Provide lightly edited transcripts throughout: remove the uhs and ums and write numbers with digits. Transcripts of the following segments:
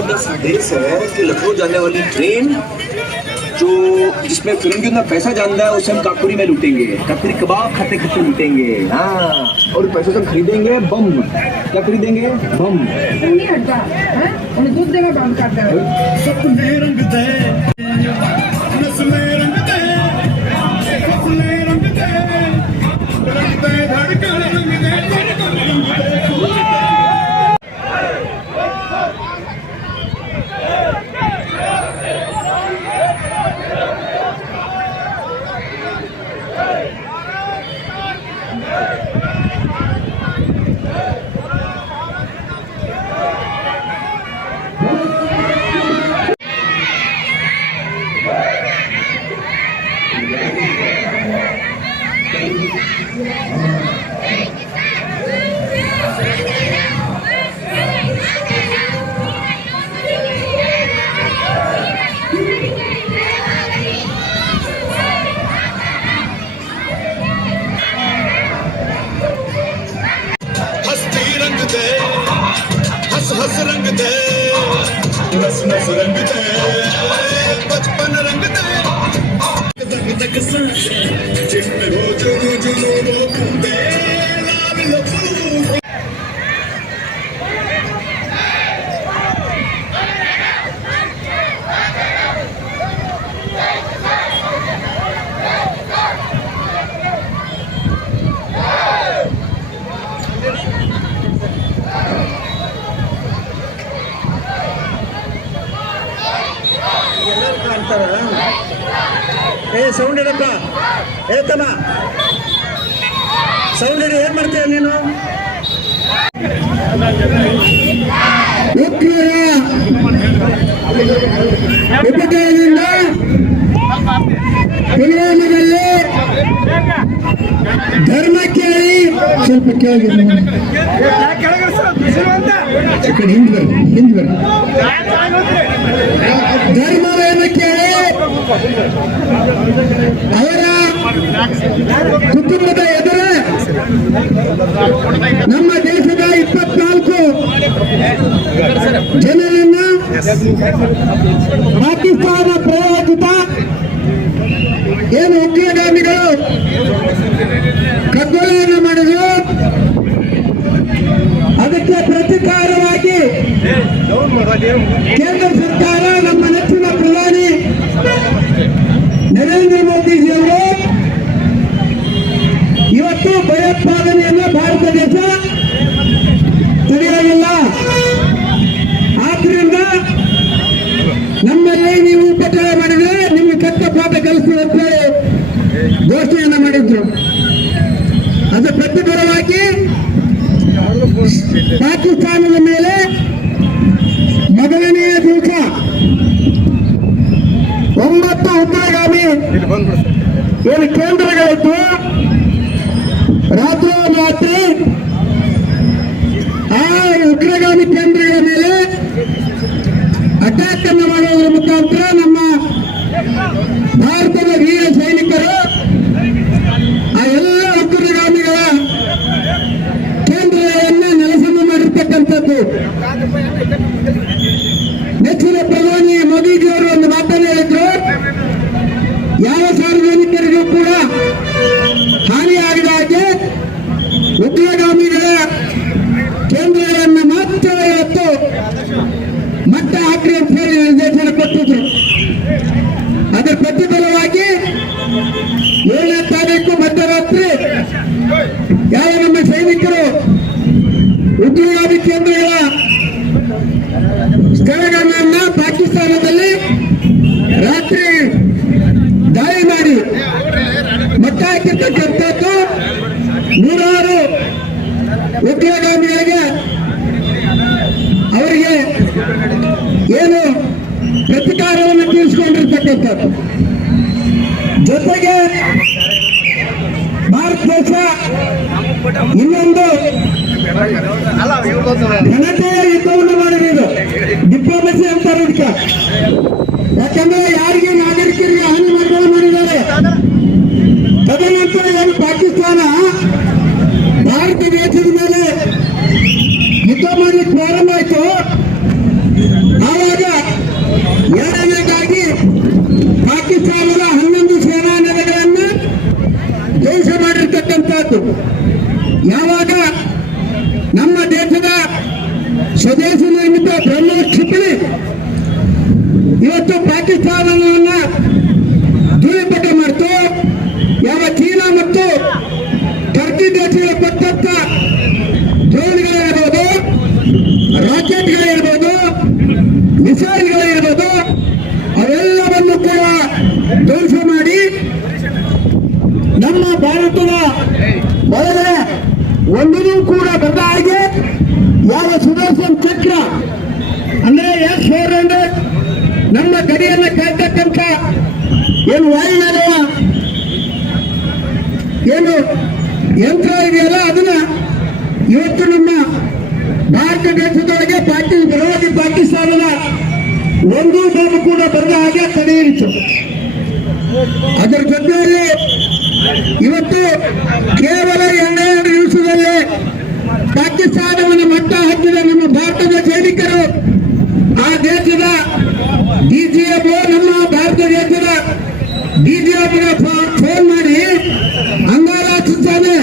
तो बस देश है कि लखनऊ जाने वाली ट्रेन जो जिसमें फिरंगी उतना पैसा जानता है उसे हम काकुरी में लूटेंगे, काकुरी कबाब खाते खाते लूटेंगे। हाँ, और पैसे से हम खरीदेंगे बम। क्या खरीदेंगे? बम। नहीं हटता है, उन्हें दूध देगा बम करता है। सपने रंग दे, नस्लें रंग दे, सपने रंग दे, धड़कन रंग दे, धड़कन रंग दे। हंस रंग दे, नस नस रंग दे, बचपन रंग दे, दग दग सांस जिसमें हो जुनू जुनू वो कूदे लाल लहू। ಏ ಸೌಂಡ್ ಇಡಪ್ಪ, ಏ ತಮ್ಮ ಸೌಂಡ್ ಇಡಿ. ಏನ್ ಮಾಡ್ತೀಯ ನೀನು? ಉಪಟಳದಿಂದ ಪುಲ್ವಾಮಾದಲ್ಲಿ ಧರ್ಮ ಕೇಳಿ ಸ್ವಲ್ಪ ಕೇಳಿ ಹಿಂದ್ ಧರ್ಮವೇನು ಕೇಳಿ ಅವರ ಕುಟುಂಬದ ಎದುರೇ ನಮ್ಮ ದೇಶದ 24 ಜನರನ್ನ ಪಾಕಿಸ್ತಾನ ಪ್ರಾಯೋಜಿತ ಏನು ಉಗ್ರಗಾಮಿಗಳು ಕಗ್ಗೊಲೆಯನ್ನು ಮಾಡಿದ್ರು. ಅದಕ್ಕೆ ಪ್ರತಿಕಾರವಾಗಿ ಕೇಂದ್ರ ಸರ್ಕಾರ, ನಮ್ಮ ನೆಚ್ಚಿನ ಪ್ರಧಾನಿ ನರೇಂದ್ರ ಮೋದಿಜಿಯವರು ಇವತ್ತು ಭಯೋತ್ಪಾದನೆಯನ್ನು ಭಾರತ ದೇಶ ತಡೆಯಲಿಲ್ಲ. ಆದ್ರಿಂದ ನಮ್ಮಲ್ಲಿ ನೀವು ಉಪಚಾರ ಮಾಡಿದ್ರೆ ನಿಮ್ಗೆ ಕೆಟ್ಟ ಪಾಠ ಕಲಿಸ್ತೀವಿ ಅಂತ ಹೇಳಿ ಘೋಷಣೆಯನ್ನ ಮಾಡಿದ್ರು. ಅದರ ಪ್ರತಿಫಲವಾಗಿ ಪಾಕಿಸ್ತಾನದ ಮೇಲೆ ಮೊದಲನೆಯ ದಿವಸ 9 ಉಗ್ರಗಾಮಿ ಏನು ಕೇಂದ್ರಗಳಿತ್ತು, ರಾತ್ರಿ ಆ ಉಗ್ರಗಾಮಿ ಕೇಂದ್ರಗಳ ಮೇಲೆ ಅಟ್ಯಾಕ್ ಅನ್ನು ಮಾಡುವುದರ ಮುಖಾಂತರ ನಮ್ಮ ಭಾರತದ ವೀರ ಸೈನಿಕರು ಆ ಎಲ್ಲ ಉಗ್ರಗಾಮಿಗಳ ಕೇಂದ್ರಗಳನ್ನು ನೆಲಸಮ ಮಾಡಿರ್ತಕ್ಕಂಥದ್ದು. ನೆಚ್ಚಿನ ಪ್ರಧಾನಿ ಮೋದಿಜಿಯವರು ಒಂದು ಮಾತನ್ನು ಹೇಳಿದ್ರು, ಯಾವ ಸಾರ್ವಜನಿಕರಿಗೂ ಕೂಡ ಹಾನಿಯಾಗದ ಹಾಗೆ ಉಗ್ರಗಾಮಿಗಳ ಕೇಂದ್ರಗಳನ್ನು ಮಾತ್ರ ಇವತ್ತು ಮಟ್ಟ ಹಾಕಿ ಅಂತ ಹೇಳಿ ನಿರ್ದೇಶನ ಕೊಟ್ಟಿದ್ರು. ಅದರ ಪ್ರತಿಫಲವಾಗಿ 7ನೇ ತಾರೀಕು ಮಧ್ಯರಾತ್ರಿ ಯಾವ ನಮ್ಮ ಸೈನಿಕರು ಉಗ್ರಗಾಮಿ ಕೇಂದ್ರಗಳ ಸ್ಥಳಗಳನ್ನ ಪಾಕಿಸ್ತಾನದಲ್ಲಿ ರಾತ್ರಿ ದಾಳಿ ಮಾಡಿ ಮಟ್ಟ ಹಾಕಿರ್ತಕ್ಕಂಥದ್ದು. 100 ಉಗ್ರಗಾಮಿಗಳಿಗೆ ಅವರಿಗೆ ಏನು ಪ್ರತಿಕಾರವನ್ನು ತೀರಿಸಿಕೊಂಡಿರ್ತಕ್ಕಂಥದ್ದು. ಜೊತೆಗೆ ಭಾರತ ದೇಶ ಇನ್ನೊಂದು ಘನತೆಯ ಯುದ್ಧವನ್ನು ಮಾಡಿರೋದು, ಡಿಪ್ಲೊಮಸಿ ಅಂತಾರೆ ಇದಕ್ಕೆ. ಯಾಕಂದ್ರೆ ಯಾರಿಗೆ ನಾಗರಿಕರಿಗೆ ಹಾನಿ ಮಾಡಿದ್ದಾರೆ. ತದನಂತರ ಏನು ಪಾಕಿಸ್ತಾನ ಭಾರತ ದೇಶದ ಮೇಲೆ ಯುದ್ಧ ಮಾಡಲಿಕ್ಕೆ ಪ್ರಾರಂಭ ಆಯಿತು. ಆ ಮಿಸೈಲ್ಗಳಿರ್ಬೋದು ಅವೆಲ್ಲವನ್ನು ಕೂಡ ಧ್ವಂಸ ಮಾಡಿ ನಮ್ಮ ಭಾರತದ ಒಳಗಡೆ ಒಂದೂ ಕೂಡ ಬರದ ಹಾಗೆ ಯಾವ ಸುದರ್ಶನ್ ಚಕ್ರ ಅಂದ್ರೆ S-400 ನಮ್ಮ ಗಡಿಯನ್ನ ಕಾಯ್ತಕ್ಕಂಥ ಏನು ವಾಯುನೆಲೆಯ ಏನು ಯಂತ್ರ ಇದೆಯಲ್ಲ ಅದನ್ನ ಇವತ್ತು ನಮ್ಮ ಭಾರತ ದೇಶದೊಳಗೆ ವಿರೋಧಿ ಪಾಕಿಸ್ತಾನದ ಒಂದೂ ಬಾಂಬ್ ಕೂಡ ಬರದ ಹಾಗೆ ತಡೆಯಿತು. ಅದರ ಜೊತೆಯಲ್ಲಿ ಇವತ್ತು ಕೇವಲ 2 ದಿವಸದಲ್ಲೇ ಪಾಕಿಸ್ತಾನವನ್ನು ಮಟ್ಟ ಹಾಕಿದ ನಮ್ಮ ಭಾರತದ ಸೈನಿಕರು ಆ ದೇಶದ DGF ನಮ್ಮ ಭಾರತ ದೇಶದ DGF ಫೋನ್ ಮಾಡಿ ಅಂಗಾಲಾಚಿಸ್ತಾನೆ,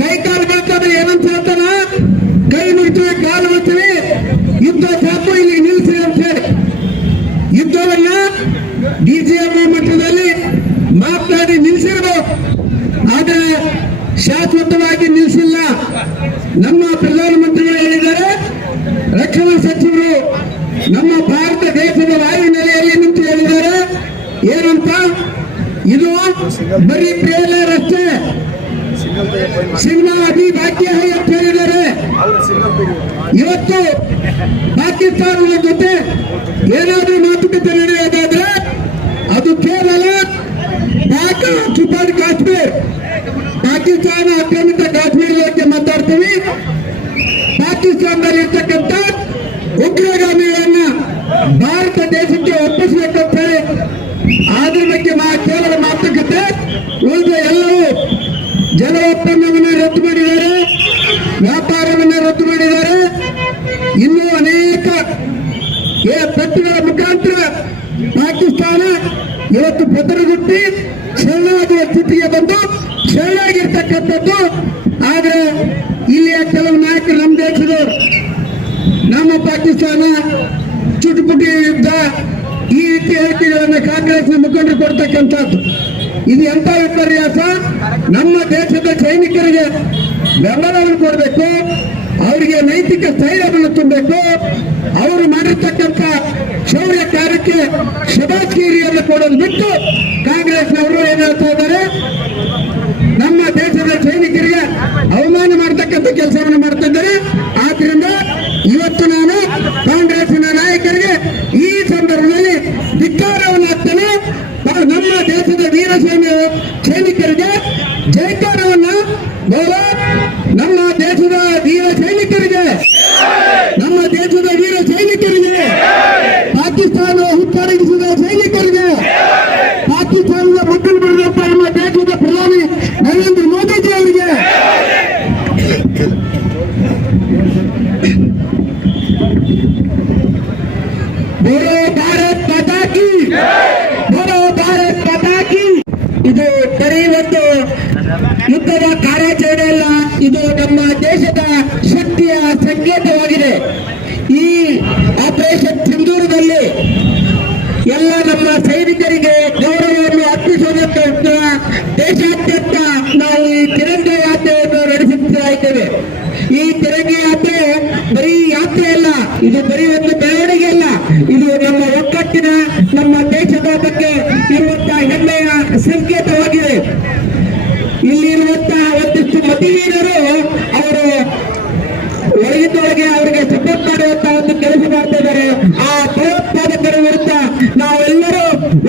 ಕೈ ಕಾಲು ಬರ್ತದೆ, ಏನಂತ ಹೇಳ್ತಾನ, ಕೈ ಮುಡ್ತೀವಿ, ಕಾಲು ಮುಡ್ತೀವಿ, ಯುದ್ಧ ಸಾಕು, ಇಲ್ಲಿ ನಿಲ್ಲಿಸಿ ಅಂತ ಹೇಳಿ ಯುದ್ಧವನ್ನ DGF ಮಟ್ಟದಲ್ಲಿ ಮಾತನಾಡಿ ನಿಲ್ಲಿಸಿರ್ಬೋದು. ಆದರೆ ಶಾಶ್ವತವಾಗಿ ನಿಲ್ಲಿಸಿಲ್ಲ. ನಮ್ಮ ಪ್ರಧಾನಮಂತ್ರಿಗಳು ಹೇಳಿದ್ದಾರೆ, ರಕ್ಷಣಾ ಸಚಿವರು ನಮ್ಮ ಭಾರತ ದೇಶದ ವಾಯುನೆಲೆಯಲ್ಲಿ ನಿಂತು ಹೇಳಿದ್ದಾರೆ ಏನಂತ, ಇದು ಬರೀ ಟ್ರೇಲರ್ ಅಷ್ಟೇ, ಸಿನಿಮಾ ಅಭಿ ಬಾಕಿ ಅಂತ ಹೇಳಿದ್ದಾರೆ. ಇವತ್ತು ಪಾಕಿಸ್ತಾನದ ಜೊತೆ ಏನಾದರೂ ಮಾತುಕತೆ ನಡೆಯೋದಾದ್ರೆ ಅದು ಕೇವಲ ಪಾಕ್ ಆಕ್ಯುಪೈಡ್ ಕಾಶ್ಮೀರ್, ಪಾಕಿಸ್ತಾನ ಆಕ್ರಮಿತ ಕಾಶ್ಮೀರ ಬಗ್ಗೆ ಮಾತಾಡ್ತೀವಿ. ಪಾಕಿಸ್ತಾನದಲ್ಲಿ ಇರ್ತಕ್ಕಂಥ ಉಗ್ರಗಾಮಿಗಳನ್ನ ಭಾರತ ದೇಶಕ್ಕೆ ಒಪ್ಪಿಸಬೇಕಂತ ಹೇಳಿ ಅದ್ರ ಬಗ್ಗೆ ಕೇವಲ ಮಾತುಕತೆ. ಉಳಿದ ಎಲ್ಲರೂ ಜಲ ಒಪ್ಪಂದವನ್ನು ರದ್ದು ಮಾಡಿದ್ದಾರೆ, ವ್ಯಾಪಾರವನ್ನು ರದ್ದು ಮಾಡಿದ್ದಾರೆ. ಇನ್ನೂ ಅನೇಕ ತಟ್ಟುಗಳ ಮುಖಾಂತರ ಪಾಕಿಸ್ತಾನ ಇವತ್ತು ಬೆದರುಗುಟ್ಟಿ ಶರಣಾಗುವ ಸ್ಥಿತಿಗೆ ಬಂದು ಶರಣಾಗಿರ್ತಕ್ಕಂಥದ್ದು. ಆದ್ರೆ ಇಲ್ಲಿಯ ಕೆಲವು ನಾಯಕರು ನಮ್ಮ ದೇಶದವರು ನಮ್ಮ ಪಾಕಿಸ್ತಾನ ಚುಟುಪುಟಿ ಯುದ್ಧ ಈ ರೀತಿ ಹೇಳಿಕೆಗಳನ್ನು ಕಾಂಗ್ರೆಸ್ನ ಮುಖಂಡರು ಕೊಡ್ತಕ್ಕಂಥದ್ದು ಇದು ಎಂತ ವಿಪರ್ಯಾಸ. ನಮ್ಮ ದೇಶದ ಸೈನಿಕರಿಗೆ ಬೆಂಬಲವನ್ನು ಕೊಡಬೇಕು, ಅವರಿಗೆ ನೈತಿಕ ಸ್ಥೈರ್ಯವನ್ನು ತುಂಬಬೇಕು. ಅವರು ಮಾಡಿರ್ತಕ್ಕಂಥ ಶೌರ್ಯ ಕಾರ್ಯಕ್ಕೆ ಶಬಾಸ್ಗಿರಿಯನ್ನು ಕೊಡೋದು ಬಿಟ್ಟು ಕಾಂಗ್ರೆಸ್ನವರು ಏನ್ ಹೇಳ್ತಾ ಇದ್ದಾರೆ, ನಮ್ಮ ದೇಶದ ಸೈನಿಕರಿಗೆ ಅವಮಾನ ಮಾಡತಕ್ಕಂಥ ಕೆಲಸವನ್ನು ಮಾಡ್ತಾ ಇದ್ದಾರೆ. ಆದ್ರಿಂದ ಇವತ್ತು ನಾನು ಕಾಂಗ್ರೆಸ್ನ ನಾಯಕರಿಗೆ ಈ ಸಂದರ್ಭದಲ್ಲಿ ಧಿಕ್ಕಾರವನ್ನು ಹಾಕ್ತೇನೆ. ನಮ್ಮ ದೇಶದ ವೀರ ಸೈನಿಕರಿಗೆ ಜೈಕಾರವನ್ನ ನಮ್ಮ ದೇಶದ ವೀರ ಸೈನಿಕರಿಗೆ, ನಮ್ಮ ದೇಶದ ವೀರ ಸೈನಿಕರಿಗೆ, ಪಾಕಿಸ್ತಾನ ಹುಟ್ಟಡಗಿಸಿದ ಸೈನಿಕರಿಗೆ, ಪಾಕಿಸ್ತಾನದ ಮಕ್ಕಳು ಬಿಡಿದಂತ ನಮ್ಮ ದೇಶದ ಪ್ರಧಾನಿ ನರೇಂದ್ರ ಮೋದಿಜಿ ಅವರಿಗೆ, ಬೋಲೋ ಭಾರತ್ ಮಾತಾ ಕಿ, ಬೋಲೋ ಭಾರತ್ ಮಾತಾ ಕಿ. ಇದು ಬರೀ ಒಂದು ಯುದ್ಧದ ಕಾರ್ಯಾಚರಣೆ ಅಲ್ಲ, ಇದು ನಮ್ಮ ದೇಶದ ಶಕ್ತಿಯ ಸಂಕೇತವಾಗಿದೆ. ಈ ಆಪರೇಷನ್ ಸಿಂಧೂರದಲ್ಲಿ ಎಲ್ಲ ನಮ್ಮ ಸೈನಿಕರಿಗೆ ಗೌರವವನ್ನು ಅರ್ಪಿಸುವುದಕ್ಕೋಸ್ಕರ ದೇಶಾದ್ಯಂತ ನಾವು ಈ ತಿರಂಗ ಯಾತ್ರೆಯನ್ನು ನಡೆಸುತ್ತಾ ಇದ್ದೇವೆ. ಈ ತಿರಂಗ ಯಾತ್ರೆ ಬರೀ ಯಾತ್ರೆ ಅಲ್ಲ, ಇದು ಬರೀ ಒಂದು ಬೆಳವಣಿಗೆ ಅಲ್ಲ, ಇದು ನಮ್ಮ ಒಗ್ಗಟ್ಟಿನ, ನಮ್ಮ ದೇಶದ ಬಗ್ಗೆ ಇರುವಂತಹ ಹೆಮ್ಮೆಯ ಸಂಕೇತವಾಗಿದೆ. ಇಲ್ಲಿರುವಂತಹ ಒಂದಿಷ್ಟು ಮತವೀರರು ಅವರು ಒಳಗಿದ್ದೊಳಗೆ ಅವರಿಗೆ ಸಪೋರ್ಟ್ ಮಾಡುವಂತಹ ಒಂದು ಕೆಲಸ ಮಾಡ್ತಾ ಇದ್ದಾರೆ. ಆ ಭಯೋತ್ಪಾದಕರ ವಿರುದ್ಧ ನಾವೆಲ್ಲರೂ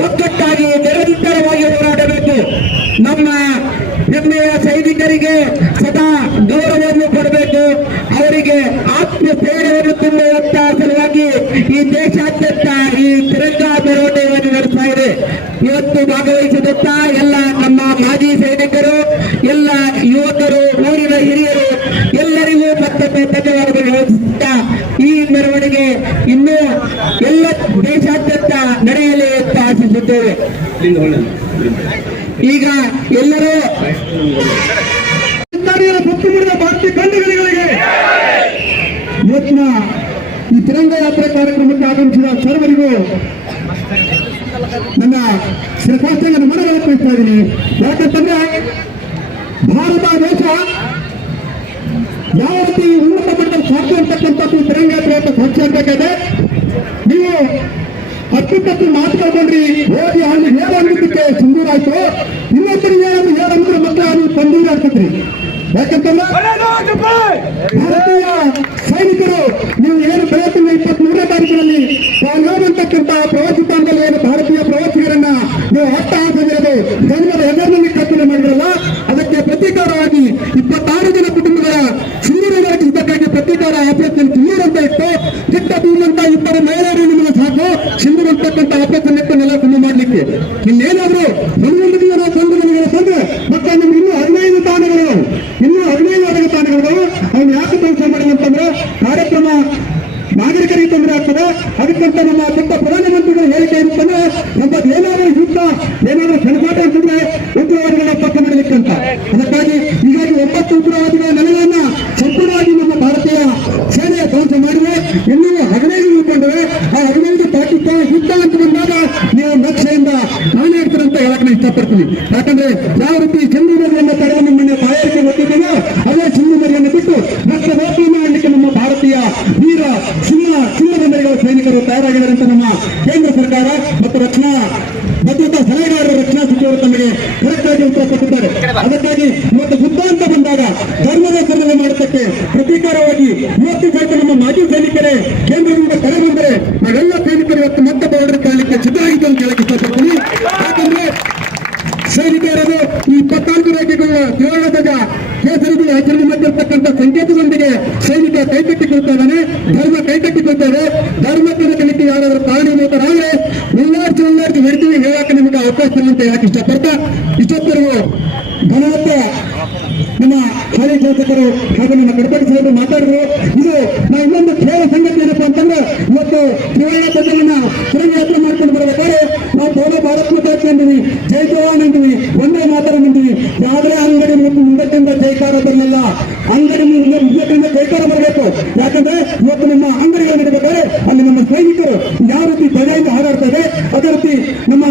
ಒಗ್ಗಟ್ಟಾಗಿ ನಿರಂತರವಾಗಿ ಹೋರಾಡಬೇಕು. ನಮ್ಮ ಹೆಮ್ಮೆಯ ಸೈನಿಕರಿಗೆ ಸದಾ ಗೌರವವನ್ನು ಕೊಡಬೇಕು, ಅವರಿಗೆ ಆತ್ಮಸ್ಥೈರ್ಯವನ್ನು ತುಂಬುವಂತಹ ಸಲುವಾಗಿ ಈ ದೇಶಾದ್ಯಂತ ಈ ತಿರಂಗ ಮೆರವಣಿಗೆಯನ್ನು ನಡೆಸ್ತಾ ಇದೆ. ಇವತ್ತು ಭಾಗವಹಿಸಿದಂತ ಎಲ್ಲ ನಮ್ಮ ಮಾಜಿ ಸೈನಿಕರು, ಎಲ್ಲ ಯುವಕರು, ಊರಿನ ಹಿರಿಯರು ಎಲ್ಲರಿಗೂ ಮತ್ತೊಮ್ಮೆ ಧನ್ಯವಾದಗಳು ಹೇಳುತ್ತಾ ಈ ಮೆರವಣಿಗೆ ಇನ್ನೂ ಎಲ್ಲ ದೇಶಾದ್ಯಂತ ನಡೆಯಲಿ ಅಂತ ಆಶಿಸುತ್ತೇವೆ. ಈಗ ಎಲ್ಲರೂ ಪತ್ತು ಮುಡಿದ ಭಾರತೀಯ ಕಂಡುಗಳಿಗೆ ಇವತ್ತಿನ ಈ ತಿರಂಗ ಯಾತ್ರೆ ಕಾರ್ಯಕ್ರಮಕ್ಕೆ ಆಗಮಿಸಿದ ಸರ್ವರಿಗೂ ನನ್ನ ಶ್ರೀಕಾಂತನ ಮನವನ್ನು ತಿಳಿಸ್ತಾ ಇದ್ದೀನಿ. ಯಾಕಂತಂದ್ರೆ ಭಾರತ ದೇಶ ಯಾವ ರೀತಿ ಉನ್ನತ ಮಟ್ಟದಲ್ಲಿ ಸಾಧ್ಯ ಅಂತಕ್ಕಂಥದ್ದು ತಿರಂಗ ಯಾತ್ರೆ ಅಂತ ಸಾಕ್ಷಿ ಆಗಬೇಕಾದ್ರೆ ನೀವು ಅಕ್ಕಿ ಮಾತುಕೊಂಡ್ರಿ ಹೋಗಿ ಅಲ್ಲಿ ಏನಾಗಿದ್ದಕ್ಕೆ ಸಿಂಧೂರಾಯ್ತು. ಇನ್ನೊಬ್ಬರು ಏನಂದ್ರೆ ಮತ್ತೆ ಅದು ತಂದೂರು ಆಗ್ತದ್ರಿ. ಯಾಕಂತಂದ್ರೆ ಭಾರತೀಯ ಸೈನಿಕರು ನೀವು ಏನು ಪ್ರಯತ್ನ 23ನೇ ತಾರೀಕಿನಲ್ಲಿ ಪಾಲ್ಗಾಮ್ ಅಂತಕ್ಕಂಥ ಪ್ರವಾಸಿ ತಾಣದಲ್ಲಿ ಏನು ಭಾರತೀಯ ಪ್ರವಾಸಿಗರನ್ನ ನೀವು ಅಟ್ಟ ಹಾಕಿದಿರೋದು ಜನರ ಎಲ್ಲರನ್ನಲ್ಲಿ ಕತ್ತಲೆ ಮಾಡಿದ್ರಲ್ಲ, ಅದಕ್ಕೆ ಪ್ರತೀಕಾರವಾಗಿ 26 ಜನ ಕುಟುಂಬಗಳ ಸಿಂಧೂರು ಹಾಕಿದ್ದಕ್ಕಾಗಿ ಪ್ರತೀಕಾರ ಆಪರೇಷನ್ ಸಿಂಧೂರು ಅಂತ ಇಟ್ಟು ಚಿಕ್ಕ ಬೀಳಂತ ಇಬ್ಬರು ಮಹಿಳೆಯರು ನಿಮಗೆ ಸಾಕು ಸಿಂಧೂರು ಅಂತಕ್ಕಂಥ ಆಪರೇಷನ್ ಇಟ್ಟನ್ನೆಲ್ಲ ಕಮ್ಮಿ ಮಾಡ್ಲಿಕ್ಕೆ. ಇನ್ನೇನಾದ್ರೂ ಹನ್ನೊಂದು ದಿನ ಸಂಘಟನೆಗಳ ತಂದ್ರೆ ಮತ್ತೆ ನಿಮ್ಗೆ ಇನ್ನೂ 15 ತಾಣಗಳು ಇನ್ನೂ 15 ಅಡಗ ತಾಣಗಳು ಅವ್ನು ಯಾಕೆ ಧ್ವಂಸ ಮಾಡಿದಂತಂದ್ರೆ ಕಾರ್ಯಕ್ರಮ ನಾಗರಿಕರಿಗೆ ತೊಂದರೆ ಆಗ್ತದೆ. ಅದಕ್ಕಂತ ನಮ್ಮ ಪುಟ್ಟ ಪ್ರಧಾನಮಂತ್ರಿಗಳು ಹೇಳಿಕೆ ಇರುತ್ತಂದ್ರೆ ನಮ್ಮದು ಏನಾದರೂ ಯುದ್ಧ ಏನಾದರೂ ಸೆಣಸಾಟ ಅಂತಂದ್ರೆ ಉಗ್ರವಾದಿಗಳ ಪಕ್ಕ ಮಾಡಲಿಕ್ಕಂತ. ಅದಕ್ಕಾಗಿ ಹೀಗಾಗಿ 9 ಉಗ್ರವಾದಿಗಳ ನೆಲೆಗಳನ್ನ ಸಂಪೂರ್ಣವಾಗಿ ನಮ್ಮ ಭಾರತೀಯ ಸೇನೆ ಧ್ವಂಸ ಮಾಡಿವೆ. ಇನ್ನೂ 15 ಉಳ್ಕೊಂಡ್ರೆ ಆ 15 ಪಾಕಿಸ್ತಾನ ಯುದ್ಧ ಅಂತ ಬಂದಾಗ ನೀವು ನಕ್ಷೆಯಿಂದ ನಾನೇ ಇರ್ತಾರೆ ಅಂತ ಹೇಳಕ್ ನಾನು ಇಷ್ಟಪಡ್ತೀನಿ. ಯಾಕಂದ್ರೆ ಯಾವ ರೀತಿ ಸಿಂಧು ನದಿಯನ್ನು ತಡೆದು ನಿಮ್ಮನ್ನ ತಯಾರಿಕೆ ಗೊತ್ತಿದ್ದೀನೋ ಅದೇ ಸಿಂಧು ನದಿಯನ್ನು ಬಿಟ್ಟು ರಕ್ತ ರೋಪಣೆ ಮಾಡಲಿಕ್ಕೆ ನಮ್ಮ ಭಾರತೀಯ ವೀರ ಸಿಂಹದ ಮರಿಗಳ ಸೈನಿಕರು ತಯಾರಾಗಿದ್ದಾರೆ ಅಂತ ನಮ್ಮ ಕೇಂದ್ರ ಸರ್ಕಾರ ಮತ್ತು ರಕ್ಷಣಾ ಭದ್ರತಾ ಸಲಹೆಗಾರರು ರಕ್ಷಣಾ ಸಚಿವರು ತಮಗೆ ಕರೆಕ್ಟ್ ಆಗಿ ಉತ್ತರ ಕೊಟ್ಟಿದ್ದಾರೆ. ಅದಕ್ಕಾಗಿ ಇವತ್ತು ಯುದ್ಧ ಅಂತ ಬಂದಾಗ ಧರ್ಮದ ಹೆಸರನ್ನು ಮಾಡುತ್ತಕ್ಕೆ ಪ್ರತೀಕಾರವಾಗಿ ಇವತ್ತು ಸಹಿತ ನಮ್ಮ ಮಾಜಿ ಸೈನಿಕರೇ ಕೇಂದ್ರದಿಂದ ಕರೆ ಬಂದರೆ ನಾವೆಲ್ಲ ಸೈನಿಕರು ಇವತ್ತು ಮತ್ತೆ ಬಾರ್ಡರ್ ಕಾಣಲಿಕ್ಕೆ ಸಿದ್ಧವಾಗಿದ್ದು ಅಂತ ಹೇಳಕ್ಕೆ ಇಷ್ಟಪಡ್ತೀನಿ. ಯಾಕಂದ್ರೆ ಸೈನಿಕರನ್ನು ಈ 24 ರಾಜ್ಯಗಳ ತ್ರಿವರ್ಣ ಧ್ವಜ ಕೇಸರಿ ಆಚರಣೆ ಮಾಡಿರ್ತಕ್ಕಂಥ ಸಂಕೇತದೊಂದಿಗೆ ಸೈನಿಕ ಕೈಕಟ್ಟಿಕೊಳ್ತಾ ಇದ್ದಾನೆ, ಧರ್ಮ ಕೈಕಟ್ಟಿಕೊಳ್ತಾರೆ. ಧರ್ಮಕ್ಕೆ ಕಲಿಕೆ ಯಾರಾದರೂ ಕಾರಣೀಭೂತರಾದ್ರೆ ಉಲ್ಲಾರ್ಜಿ ಹೇಳ್ತೀವಿ, ಹೇಳಕ್ಕೆ ನಿಮಗೆ ಅವಕಾಶ ಇಲ್ಲ ಅಂತ ಹೇಳಕ್ಕೆ ಇಷ್ಟಪಡ್ತಾ ಇಷ್ಟೊತ್ತರೆಗೂ ಧನವತ್ತ ನಮ್ಮ ಹಾಲಿ ಶಾಸಕರು ಹಾಗೂ ನಮ್ಮ ಗಣಪತಿ ಸಾಹೇಬರು ಮಾತಾಡಿದ್ರು. ಇದು ನಾವು ಇನ್ನೊಂದು ಕೇಳ ಸಂಗತಿ ಏನಪ್ಪಾ ಅಂತಂದ್ರೆ ಇವತ್ತು ತ್ರಿವರ್ಣ ಧ್ವಜವನ್ನ ತಿರುಗಾತ್ರ ಮಾಡ್ಕೊಂಡು ಬರಬೇಕಾದ್ರೆ ನಾವು ಬೋಲೋ ಭಾರತ್ ಮಾತಾ ಅಂತೀವಿ, ಜೈ ಜವಾನ್ ಅಂತೀವಿ, ಒಂದೇ ಮಾತಾಡ ಅಂತೀವಿ. ಆದ್ರೆ ಅಂಗಡಿ ಮುಂದಕ್ಕಿಂದ ಜೈಕಾರ ಬರಲಿಲ್ಲ, ಅಂಗಡಿ ಮುಂದಕ್ಕಿಂದ ಜೈಕಾರ ಬರಬೇಕು. ಯಾಕಂದ್ರೆ ಇವತ್ತು ನಮ್ಮ ಅಂಗಡಿಗಳು ನಡೀಬೇಕಾದ್ರೆ ಅಲ್ಲಿ ನಮ್ಮ ಸೈನಿಕರು ಯಾವ ರೀತಿ ಧ್ವಜದಿಂದ ಹಾರಾಡ್ತಾರೆ ಅದೇ ರೀತಿ ನಮ್ಮ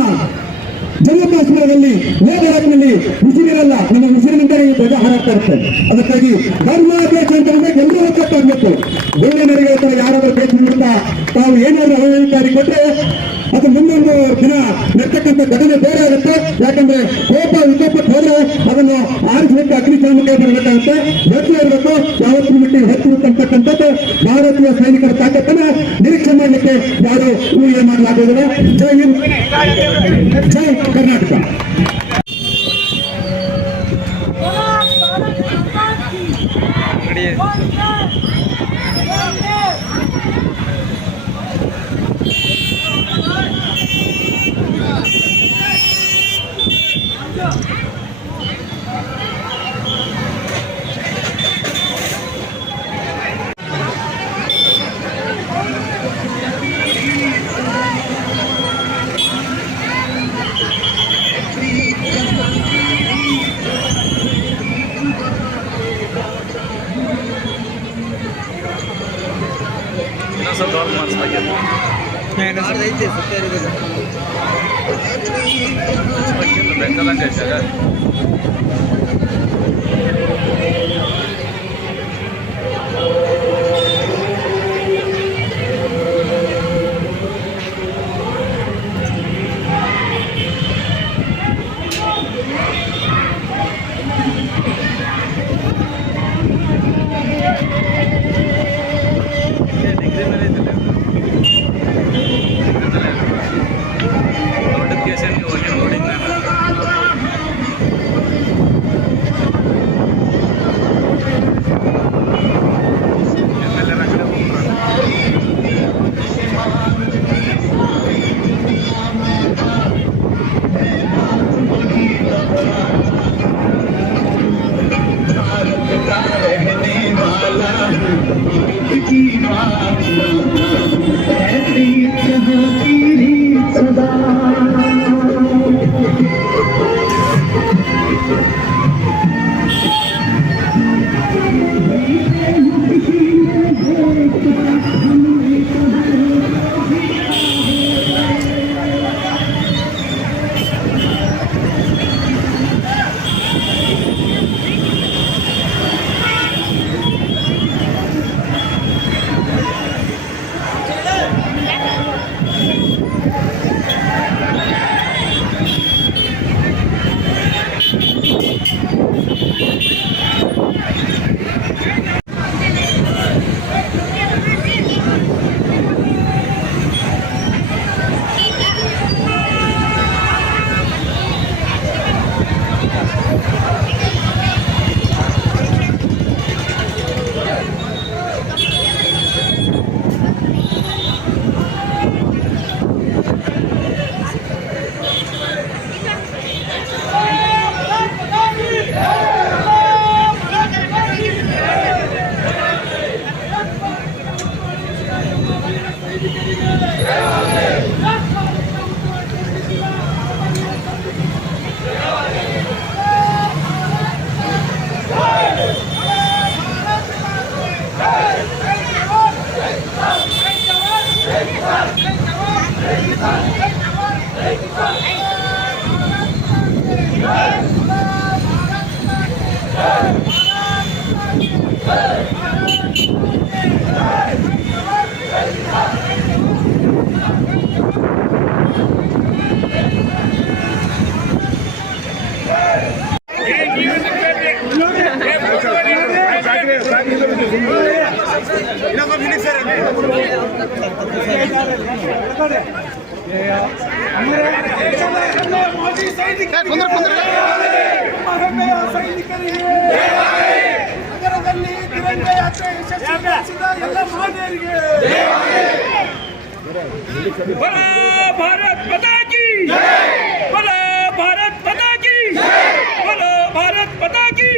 ಜಮ್ಮು ಕಾಶ್ಮೀರದಲ್ಲಿ ಲಡಾಖ್ನಲ್ಲಿ ಉಸಿರಿರಲ್ಲ, ನಮ್ಮ ಉಸಿರಿನಿಂದ ಈ ಧ್ವಜ ಹಾರಾಡ್ತಾ ಇರುತ್ತೆ. ಅದಕ್ಕಾಗಿ ಧರ್ಮ ದೇಶ ಅಂತ ಎಲ್ಲರೂ ಒಕ್ಕಟ್ಟಾಗಬೇಕು. ಒಳ್ಳೆ ನರಿಗೆ ತರ ಯಾರಾದ್ರೂ ದೇಶ ನೋಡ್ತಾ ತಾವು ಏನಾದ್ರೂ ಅವಹೇಳನಕಾರಿ ಕೊಟ್ರೆ ಅದು ಮುಂದೊಂದು ದಿನ ನಡ್ತಕ್ಕಂಥ ಘಟನೆ ಬೇರೆ ಆಗುತ್ತೆ. ಯಾಕಂದ್ರೆ ಕೋಪ ವಿಕೋಪಕ್ಕೆ ಹೋದ್ರೆ ಅದನ್ನು ಆರಿಸಲಿಕ್ಕೆ ಅಗ್ನಿಶಾಮಕ ಬರಬೇಕಾಗುತ್ತೆ. ಹೆಚ್ಚು ಇರಬೇಕು, ಯಾವತ್ತಿನ ಮಟ್ಟಿಗೆ ಹೆಚ್ಚು ಅಂತಕ್ಕಂಥದ್ದು ಭಾರತೀಯ ಸೈನಿಕರ ತಾಕತ್ತನ್ನ ನಿರೀಕ್ಷೆ ಮಾಡಲಿಕ್ಕೆ ಯಾರು ಊಹೆ ಮಾಡಲಾಗುವುದಿಲ್ಲ. ಜೈ ಹಿಂದ್, ಜೈ ಕರ್ನಾಟಕ. ನಗರದಲ್ಲಿ ತಿರಂಗ ಯಾತ್ರೆ ಯಶಸ್ವಿಗೊಳಿಸಿದ ಎಲ್ಲ ಮಹನೀಯರಿಗೆ ಭಾರತ್ ಮಾತಾ ಕಿ ಭಾರತ್ ಮಾತಾ ಕಿ ಭಾರತ್ ಮಾತಾ ಕಿ